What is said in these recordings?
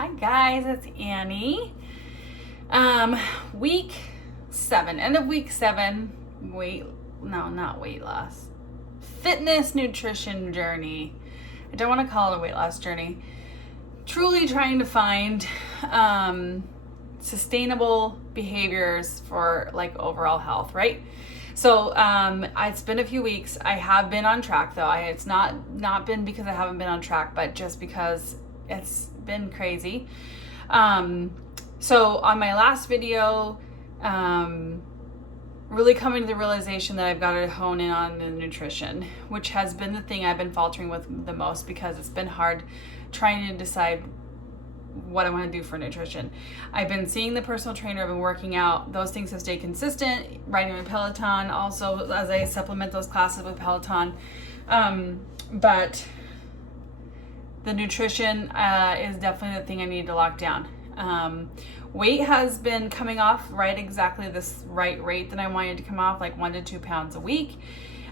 Hi guys, it's Annie. Week 7, end of week 7, not weight loss. Fitness nutrition journey. I don't want to call it a weight loss journey. Truly trying to find sustainable behaviors for like overall health, right? So it's been a few weeks. I have been on track though. It's not been because I haven't been on track, but just because it's been crazy. So on my last video, really coming to the realization that I've got to hone in on the nutrition, which has been the thing I've been faltering with the most because it's been hard trying to decide what I want to do for nutrition. I've been seeing the personal trainer, I've been working out, those things have stayed consistent, riding my Peloton, also as I supplement those classes with Peloton. But the nutrition is definitely the thing I need to lock down. Weight has been coming off right exactly this right rate that I wanted to come off, like 1 to 2 pounds a week,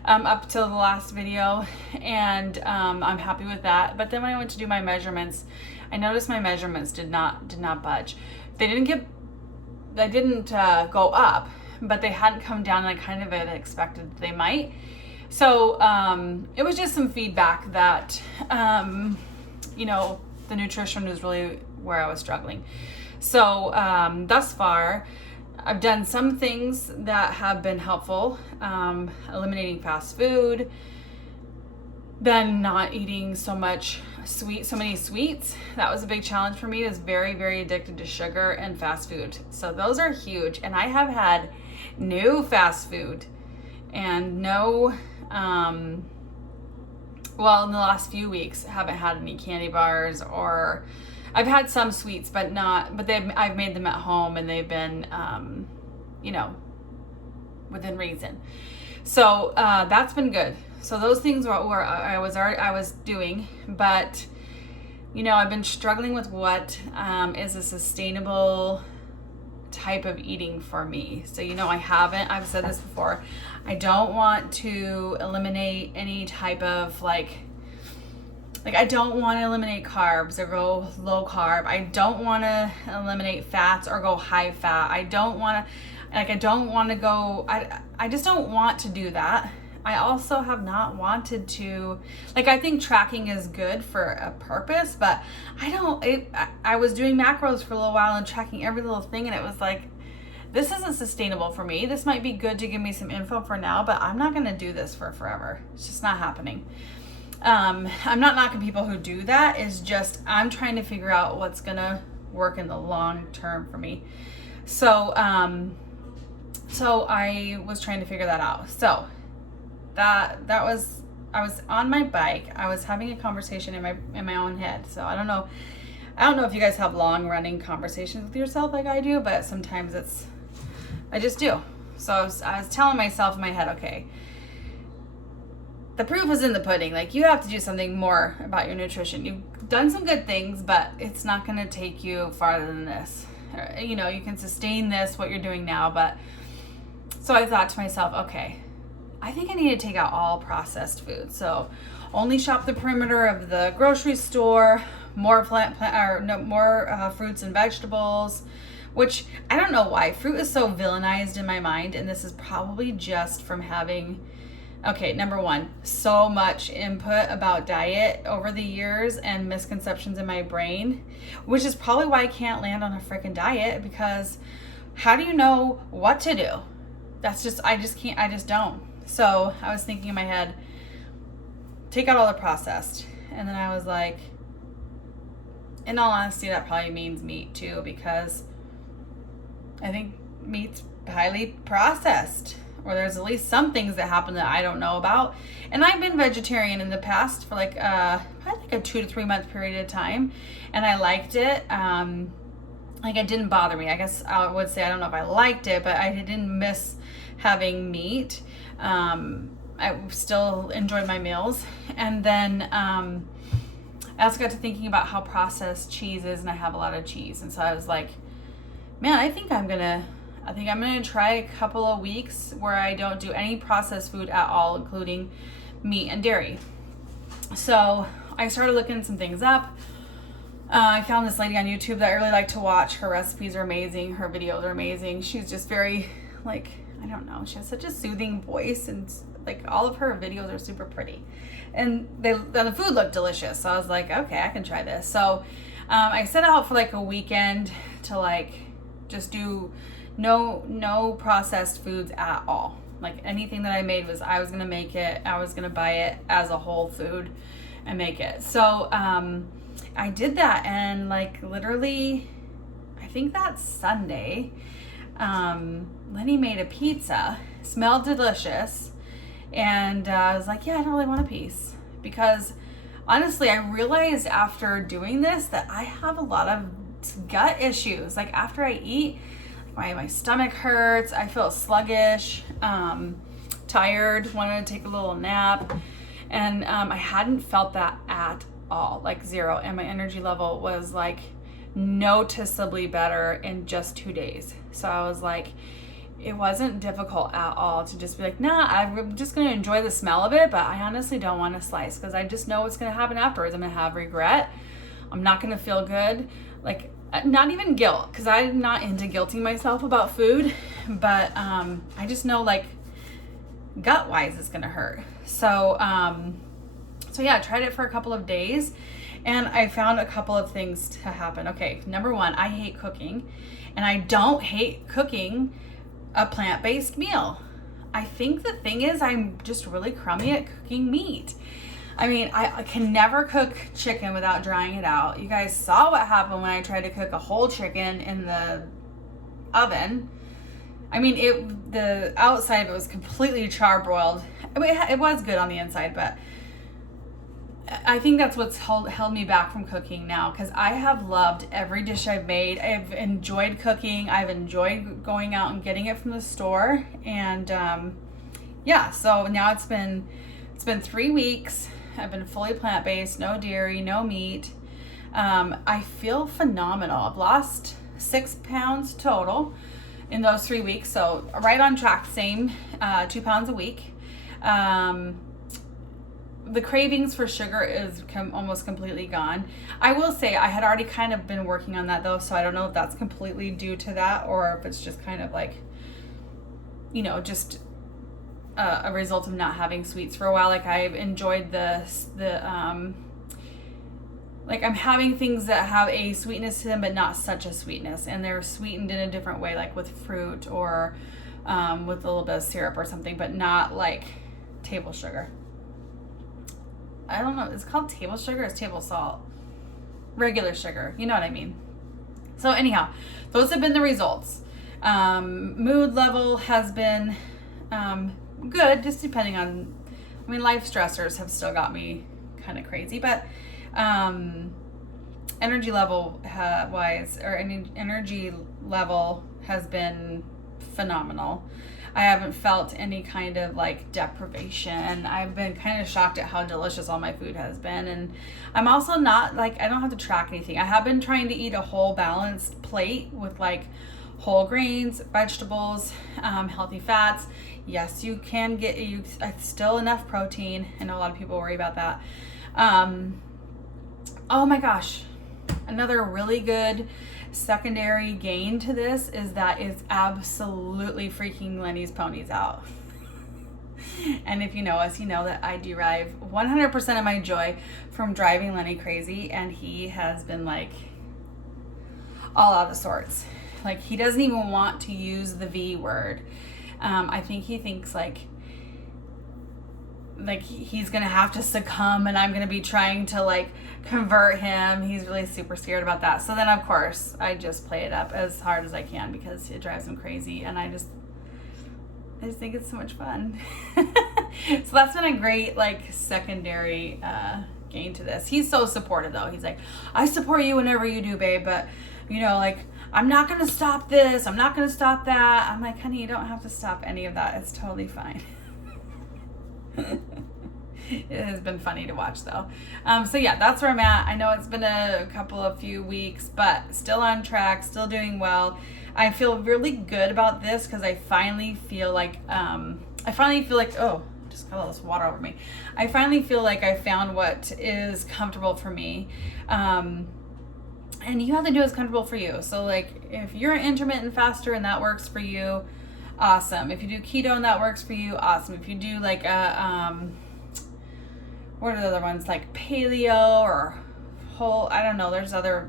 up till the last video, and I'm happy with that. But then when I went to do my measurements, I noticed my measurements did not budge. They didn't go up, but they hadn't come down, and I kind of had expected they might. So it was just some feedback that the nutrition was really where I was struggling. So thus far, I've done some things that have been helpful, eliminating fast food, then not eating so many sweets. That was a big challenge for me. I was very, very addicted to sugar and fast food. So those are huge. And I have had no fast food and no, in the last few weeks, I haven't had any candy bars, or I've had some sweets, but I've made them at home, and they've been, within reason. So that's been good. So those things were I was doing, but I've been struggling with what is a sustainable type of eating for me. So I've said this before, I don't want to eliminate any type of like I don't want to eliminate carbs or go low carb. I don't want to eliminate fats or go high fat. I just don't want to do that. I also have not wanted to, I think tracking is good for a purpose, but I was doing macros for a little while and tracking every little thing, and it was like, this isn't sustainable for me. This might be good to give me some info for now, but I'm not going to do this for forever. It's just not happening. I'm not knocking people who do that. It's just, I'm trying to figure out what's going to work in the long term for me. So I was trying to figure that out. So I was on my bike. I was having a conversation in my own head. So I don't know if you guys have long running conversations with yourself like I do, but sometimes I just do. So I was telling myself in my head, okay, the proof is in the pudding. You have to do something more about your nutrition. You've done some good things, but it's not going to take you farther than this. You can sustain this, what you're doing now, but so I thought to myself, okay, I think I need to take out all processed food. So only shop the perimeter of the grocery store, more fruits and vegetables, which I don't know why. Fruit is so villainized in my mind, and this is probably just from having, number one, so much input about diet over the years and misconceptions in my brain, which is probably why I can't land on a freaking diet, because how do you know what to do? I just don't. So I was thinking in my head, take out all the processed. And then I was like, in all honesty, that probably means meat too, because I think meat's highly processed, or there's at least some things that happen that I don't know about. And I've been vegetarian in the past for probably a 2 to 3 month period of time, and I liked it. It didn't bother me. I guess I would say, I don't know if I liked it, but I didn't miss having meat. I still enjoyed my meals. And then I also got to thinking about how processed cheese is, and I have a lot of cheese. And so I was like, man, I think I'm gonna try a couple of weeks where I don't do any processed food at all, including meat and dairy. So I started looking some things up. I found this lady on YouTube that I really like to watch. Her recipes are amazing. Her videos are amazing. She's just very, like, I don't know. She has such a soothing voice, and like all of her videos are super pretty. And the food looked delicious. So I was like, okay, I can try this. So I set out for like a weekend to like just do no processed foods at all. Like anything that I made I was going to make it. I was going to buy it as a whole food and make it. So I did that, and like literally, I think that's Sunday, Lenny made a pizza, smelled delicious, and I was like, yeah, I don't really want a piece, because honestly, I realized after doing this that I have a lot of gut issues. Like after I eat, my stomach hurts, I feel sluggish, tired, wanted to take a little nap, and I hadn't felt that at all, like zero, and my energy level was like noticeably better in just 2 days. So I was like, it wasn't difficult at all to just be like, nah, I'm just going to enjoy the smell of it, but I honestly don't want to slice, because I just know what's going to happen afterwards. I'm going to have regret. I'm not going to feel good. Like, not even guilt, because I'm not into guilting myself about food, but I just know like gut wise it's going to hurt. So yeah, I tried it for a couple of days, and I found a couple of things to happen. Okay, number one, I hate cooking, and I don't hate cooking a plant-based meal. I think the thing is I'm just really crummy at cooking meat. I mean, I can never cook chicken without drying it out. You guys saw what happened when I tried to cook a whole chicken in the oven. I mean, the outside of it was completely charbroiled. I mean, it was good on the inside, but I think that's what's held me back from cooking now, because I have loved every dish I've made. I've enjoyed cooking. I've enjoyed going out and getting it from the store. And yeah, so now it's been 3 weeks. I've been fully plant-based, no dairy, no meat. I feel phenomenal. I've lost 6 pounds total in those 3 weeks. So right on track, same 2 pounds a week. The cravings for sugar is almost completely gone. I will say I had already kind of been working on that though, so I don't know if that's completely due to that, or if it's just kind of like, you know, just a result of not having sweets for a while. Like I've enjoyed like I'm having things that have a sweetness to them, but not such a sweetness, and they're sweetened in a different way, like with fruit or with a little bit of syrup or something, but not like table sugar. I don't know, it's called table sugar, it's table salt, regular sugar, you know what I mean. So anyhow, those have been the results. Mood level has been good, just depending on, I mean, life stressors have still got me kind of crazy, but energy level energy level has been phenomenal. I haven't felt any kind of like deprivation. I've been kind of shocked at how delicious all my food has been. And I'm also not like, I don't have to track anything. I have been trying to eat a whole balanced plate with like whole grains, vegetables, healthy fats. Yes, you can get still enough protein. I know a lot of people worry about that. Oh my gosh, another really good secondary gain to this is that it's absolutely freaking Lenny's ponies out. And if you know us, you know that I derive 100% of my joy from driving Lenny crazy, and he has been like all out of sorts. Like he doesn't even want to use the V word. I think he thinks like he's gonna have to succumb, and I'm gonna be trying to like convert him. He's really super scared about that. So then of course I just play it up as hard as I can because it drives him crazy, and I just think it's so much fun. So that's been a great like secondary gain to this. He's so supportive though. He's like, I support you whenever you do, babe, but you know, like, I'm not gonna stop this, I'm not gonna stop that. I'm like, honey, you don't have to stop any of that. It's totally fine. It has been funny to watch though. So yeah, that's where I'm at. I know it's been a few weeks, but still on track, still doing well. I feel really good about this because I finally feel like, oh, just got all this water over me. I finally feel like I found what is comfortable for me. And you have to do what's comfortable for you. So like if you're an intermittent faster and that works for you, awesome. If you do keto and that works for you, awesome. If you do like a what are the other ones, like paleo or whole, I don't know, there's other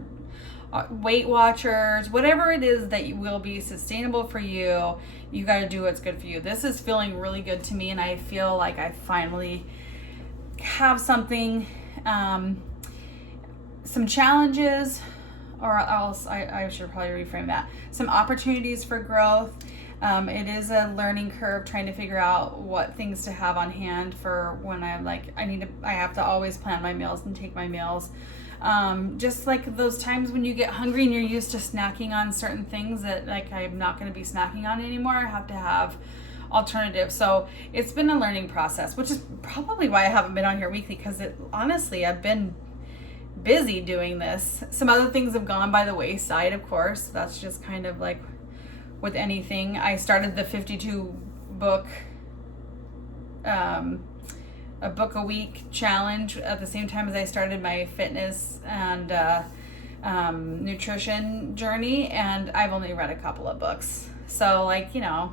Weight Watchers, whatever it is that will be sustainable for you, you got to do what's good for you. This is feeling really good to me, and I feel like I finally have something, some challenges, or else I should probably reframe that, some opportunities for growth. It is a learning curve trying to figure out what things to have on hand for when I'm like, I have to always plan my meals and take my meals. Just like those times when you get hungry and you're used to snacking on certain things that like I'm not going to be snacking on anymore. I have to have alternatives. So it's been a learning process, which is probably why I haven't been on here weekly, because honestly, I've been busy doing this. Some other things have gone by the wayside, of course. That's just kind of like with anything. I started the 52 book, a book a week challenge at the same time as I started my fitness and nutrition journey, and I've only read a couple of books. So like, you know,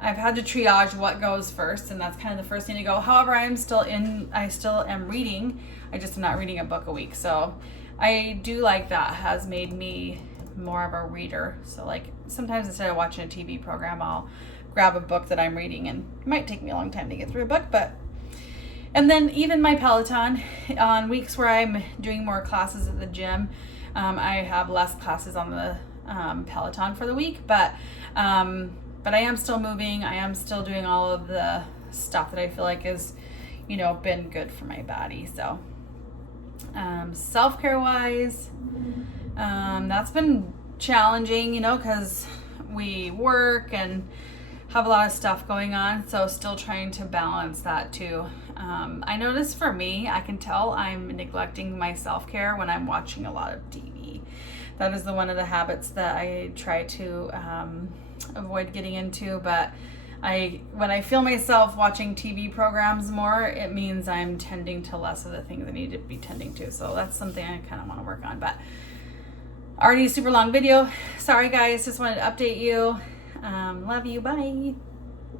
I've had to triage what goes first, and that's kind of the first thing to go. However, I still am reading. I just am not reading a book a week. So I do like that. It has made me more of a reader. So like sometimes instead of watching a TV program, I'll grab a book that I'm reading, and it might take me a long time to get through a book, and then even my Peloton, on weeks where I'm doing more classes at the gym, I have less classes on the Peloton for the week, but I am still moving. I am still doing all of the stuff that I feel like is, you know, been good for my body. So self-care wise, that's been challenging, you know, because we work and have a lot of stuff going on, so still trying to balance that too. I notice for me, I can tell I'm neglecting my self-care when I'm watching a lot of TV. That is one of the habits that I try to avoid getting into, but when I feel myself watching TV programs more, it means I'm tending to less of the things I need to be tending to. So that's something I kind of want to work on. But already a super long video. Sorry guys, just wanted to update you. Love you, bye.